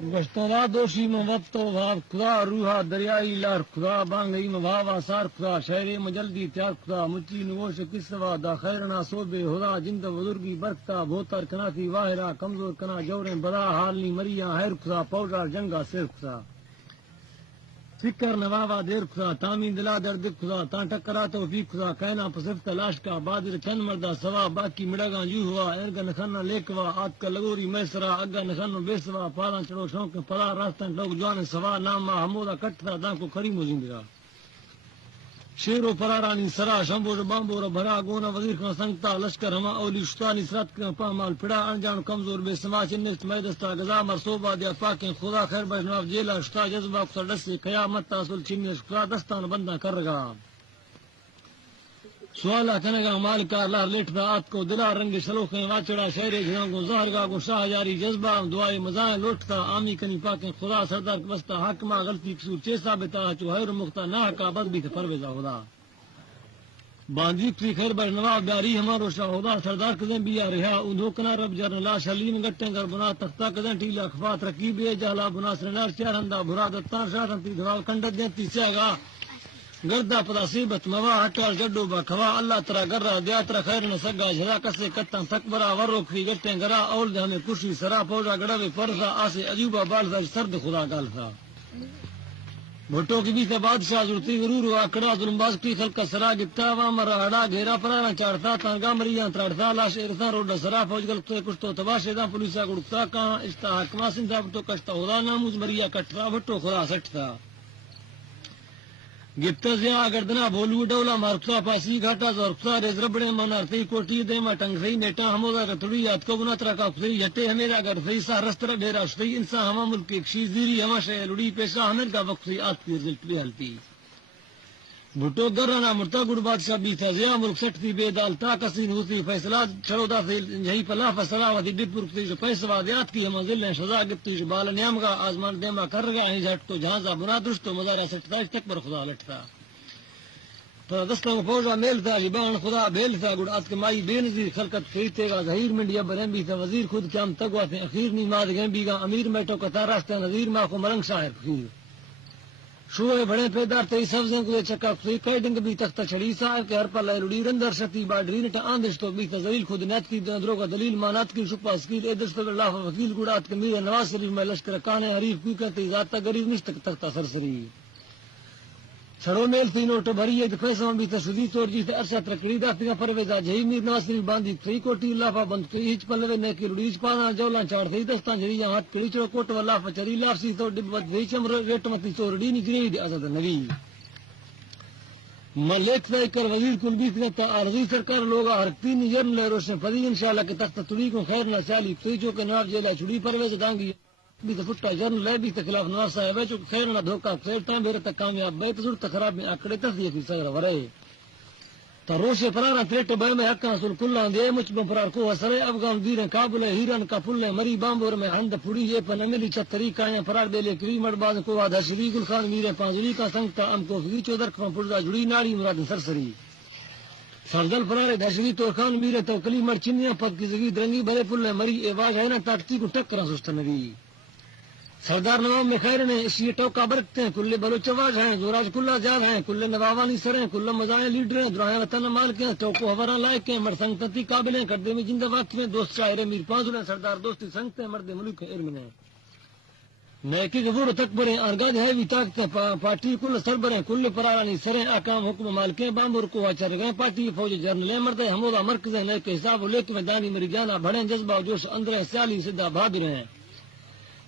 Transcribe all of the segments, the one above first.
گشترا دوشی میں وقت و بھاو خدا روحا دریائی لار خدا بانگئی میں بھاوا سار خدا شہری مجلدی تیار خدا مچی نوش کسوا دا خیرنا صوبے ہدا جند بزرگی برکتا بوتر کناتی واہرا کمزور کنا جوریں بدا حالنی مریا ہیر خدا پوڈا جنگا سیر خدا فکر نواوا دیر خدا تامین دلا درد خدا تا ٹکرا تو فی خدا کہنا پسفت تلاش کا بادر چند مردا سوا باقی مڑگا جو ہوا ارگا نخنا لیکوا آت کا لگوری میسرا اگا نخنو بے سوا پالا چڑو شوق پلا راستان لوگ جوان سوا ناما ہمودا کٹتا دان کو کری مزندگا شیرو پرارانی سرا شمبور بامبور بھرا گونا وزیر خان سنگتا لشکر ہما اولی شتانی سرات کا پامال پڑا انجان کمزور بے سما چنست میدستا گزا مرصوبہ دیا پاکیں خدا خیر بجناب جیلا شتا جذبہ اکثر ڈسی قیامت تاصل چنی شکرا دستان بندہ کر رگا سوالا کنگا مالکا اللہ لیٹتا آت کو دلا رنگ شلوخیں واچڑا شہر گھروں کو زہر گا کو شاہ جاری جذبہ دعائے مزائیں لوٹتا آمی کنی پاکیں خدا سردار بستا حاکمہ غلطی قصور چیسا بتا چو حیر مختہ نہ کا بد بھی پرویزا خدا باندھی کی خیر بر نواب بیاری ہمارو شاہ خدا سردار کدیں بیا رہا اندھو کنا رب جرن لا شلیم گٹیں گر بنا تختہ کدیں ٹیلا خفات رکیب جہلا بنا سرنار چارندہ بھرا دتان شاہنتی دھوال کنڈت دینتی سیگا گردا پدا سیبت موا ہٹال جڈو با کھوا اللہ ترا گرا دیاترا خیر نہ سگا جھلا کسے کتن تکبرا ورو کھی گٹیں گرا اول دہنے کشی سرا پوجا گڑوے پرزا آسے عجوبہ بالزا سرد خدا گال تھا بھٹو کی بھی سے بادشاہ ضرورتی غرور آکڑا ظلم باز کی خلق سرا گتا وا مرا ہڑا گھیرا پرانا چاڑتا تانگا مریاں تراڑتا لاش ارتا روڈ سرا فوج گل تو کچھ تو تباشے دا پولیسا گڑتا کہاں استا حکما سندا تو کشتا خدا ناموز مریا کٹرا بھٹو خدا سٹتا گپتا زیا گردنا بولو ڈولا مارکتا پاسی گھاٹا زورکتا ریز ربڑے منارتی کوٹی دے ما ٹنگ سی نیٹا ہمودا کتڑی یاد کو بنا ترا کا فری ہٹے ہمیرا گر سی سا رستر ڈیرا شتی انسان ہما ملک ایک شی زیری ہما شے لڑی پیشا ہمن کا وقت سی آت کی رزلٹ بھی ہلتی بھٹو گرانا مرتا گڑ بادشاہ بھی تھا زیا ملک سٹ تھی بے دالتا کسین ہوتی فیصلہ چھڑودا سے یہی پلا فیصلہ ودی ڈپ رکتی جو پیسوا دیات کی ہما ذل سزا گپتی جو بال نیام گا آزمان دیما کر گا ہی جھٹ تو جہاں بنا درست تو مزارا سٹتا اس تک پر خدا لٹتا دستوں فوجا میل تھا جبان خدا بیل تھا گڑ آت کے مائی بے نظیر خلقت خریدتے گا ظہیر منڈیا برہم بھی تھا وزیر خود کام تگوا تھے اخیر نہیں ماد گئے بھی گا امیر میٹو کتا راستہ نظیر ماں کو مرنگ شاہر خیر شوئے بڑے پیدار تے سبزیں کو چکا خیر کیڈنگ بھی تختہ چھڑی صاحب کے ہر پل لڑی رندر شتی باڈری نٹا آندش تو بھی تذلیل خود نیت کی درو کا دلیل مانات کی شپا اسکیل ادرس تو اللہ وکیل گڑات کے میر نواز شریف میں لشکر کانے حریف کی کہتے ذات غریب نشت تختہ سرسری سرو میل تھی نوٹ بھری ہے پیسوں بھی تسدی توڑ جی ارشا ترکڑی داتی پرویزا جہی میر نواز شریف باندھی تھی کوٹی لافا بند کی ہچ پلوے نے کی لڑیچ پانا جولا چاڑ تھی دستان جری ہاتھ کڑی چڑو کوٹ والا فچری لافسی تو ڈبت وی چمر ریٹ متی چوڑی نی گری دی ازد نبی ملک سے کر وزیر کل بیت نے تو عرضی سرکار لوگ ہر تین جرم لے روشن فضی انشاءاللہ کے تخت تڑی کو خیر نہ سالی تھی جو کہ نواب جیلا چھڑی پرویز دانگی بھی تو فٹا جرم لے بھی خلاف نواز صاحب ہے جو خیر نہ دھوکا خیر تا میرے تک کامیاب بے تو ضرورت خراب میں اکڑے تصدیق کی سر ورے تو روش پرانا تریٹ بے میں حق رسول کلا دے مچ بمپرار کو سرے افغان دیر کابل ہیرن کا پل مری بامبور میں ہند پھڑی یہ پنملی چھتری کا فرار دے لے کری مڑ باز کو آدھا شری گل خان میرے پانزلی کا سنگتا ام کو فی چودر کا پڑا جڑی ناڑی مراد سرسری سردل فرار دشری تو خان میرے تو کلی مر چنیا پد کی زگی درنگی بھرے پل مری ایواز ہے نا تاکتی کو ٹکرا سست نبی سردار نواب میں خیر نے اس یہ ٹوکا برکتے ہیں کل بلوچ آواز ہیں زوراج کلا جاد ہیں کل نوابانی سر ہیں کل مزائیں لیڈر ہیں دراہیں وطن مال کے ہیں چوکو ہورا لائق ہیں مرد سنگتی قابل ہیں کردے میں جندہ وقت میں دوست شاعر میر پانزل ہیں سردار دوستی سنگتے ہیں مرد ملک ارمن ہیں نیکی غفور تکبر ہیں ارگاد ہے بھی طاقت پارٹی کل سربر ہیں کل پرارانی سر ہیں اقام حکم مالکیں بامبر کو اچر گئے پارٹی فوج جرنل ہیں مرد ہمودا مرکز ہیں نیک حساب لیک میں دانی میری جانا بڑھیں جذبہ جوش اندر سیالی سدھا بھاگر ہیں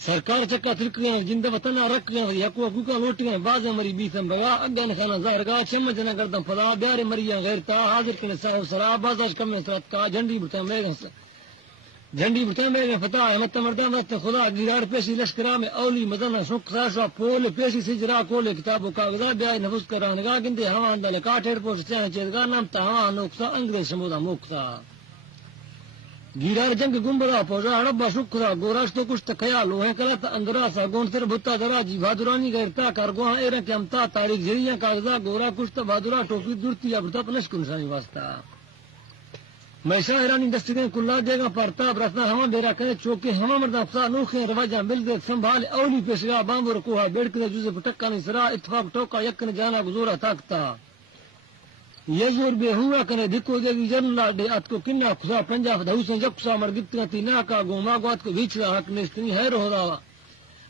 سرکار چکا ترک گئے جند وطن رکھ گئے یقو حقوقا لوٹ گئے باز مری بیتم بگا اگن خانہ ظاہر گاہ چمچ نہ گردم فضا بیار مریا غیرتا حاضر کنے صاحب سرا بازاش کم نصرت کا جھنڈی بٹا میں فتح احمد مردہ مت خدا گرار پیشی لشکرا میں اولی مدن شک ساشا پول پیشی سجرا کول کتاب و کاغذا بیائے نفس کرانگا گندے ہوا اندل کاٹھیر پوش چین چیدگا نام تا ہوا نوکسا انگریز شمودا موکسا گیرار جنگ گمبرا پوجا ہڑبا شکرا گوراش تو کچھ تکیا لوہیں کلا تا اندرا سا گون تر بھتا درا جی بہادرانی گرتا کارگوہاں ایرن کے امتا تاریخ جریاں کاغذا گورا کچھ تا بہادرا ٹوپی دورتی ابرتا پنش کنسانی واسطہ میں شاہرانی دستگیں کلا دے گا پرتاب رسنا ہما بیرا کرے چوکے ہما مردہ فسا نوخیں رواجہ مل دے سنبھال اولی پیشگاہ بامبو رکوہا بیڑ کے جوزے پٹکانی سرا اتفاق ٹوکا یکن جانا گزورا تاکتا یزور بے ہوا کنے دھکو دے گی جن لاڈے ات کو کنہ خسا پنجاب دھوسیں جب خسا مرگتنا تینا کا گوما گوات کو بیچلا حق نیستنی ہے روح داوا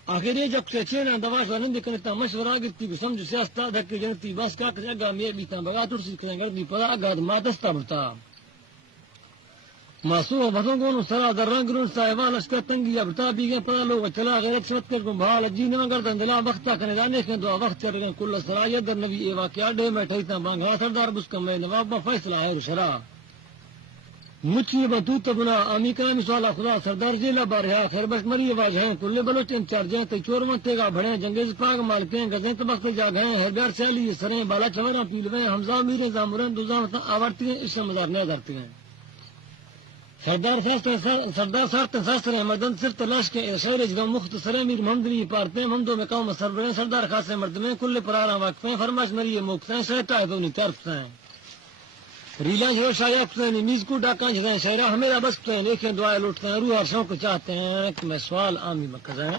آخر یہ جب سے چینا دواش ورند کرتا مشورہ گتی کو سمجھ سیاستا دھکے جنتی بس کا کرے گا میں بیتا بگا ترسی کرے گردی پدا اگاد ماتستا بلتا ماسو بھتوں کو سرا در رنگ رون صاحبان اشکر تنگی ابتا بھی گئے پدا لوگ چلا غیرت شرط کر کو بھال جینا گردن دلا وقتا کنے جانے کے دعا وقت کر گئے کل سرا یہ در نبی ای واقعہ ڈے میں ٹھیتا بانگا سردار بس کم میں نواب فیصلہ ہے شرا مچھی بطوط بنا امی کامی سوالا خدا سردار جیلا بارہا خیر بس مری واج ہیں کل بلوچ انچارج ہیں تے چور منتے گا بڑے جنگیز پاک مالکیں گزیں تبخت جاگ ہیں ہربیار سیالی سریں بالا چوراں پیلویں حمزہ میریں زامریں دوزاں آورتی ہیں اس سے مزار نہ دھرتی ہیں سردار سارتن ساستر مردن صرف تلاش کے شعر جگم مختصر امیر محمدنی پارتے ممدو میں قوم سربریں سردار خاصے مردمیں کل پرارا واقفیں فرماش مری موقفیں شہتا ہے دونی طرفتیں ریلان جو شایا کتیں میز کو ڈاکاں جگہیں شہرہ ہمیرا بس کتیں لیکن دعائیں لوٹتے ہیں روح اور شوق چاہتے ہیں کہ میں سوال عامی مرکز ہیں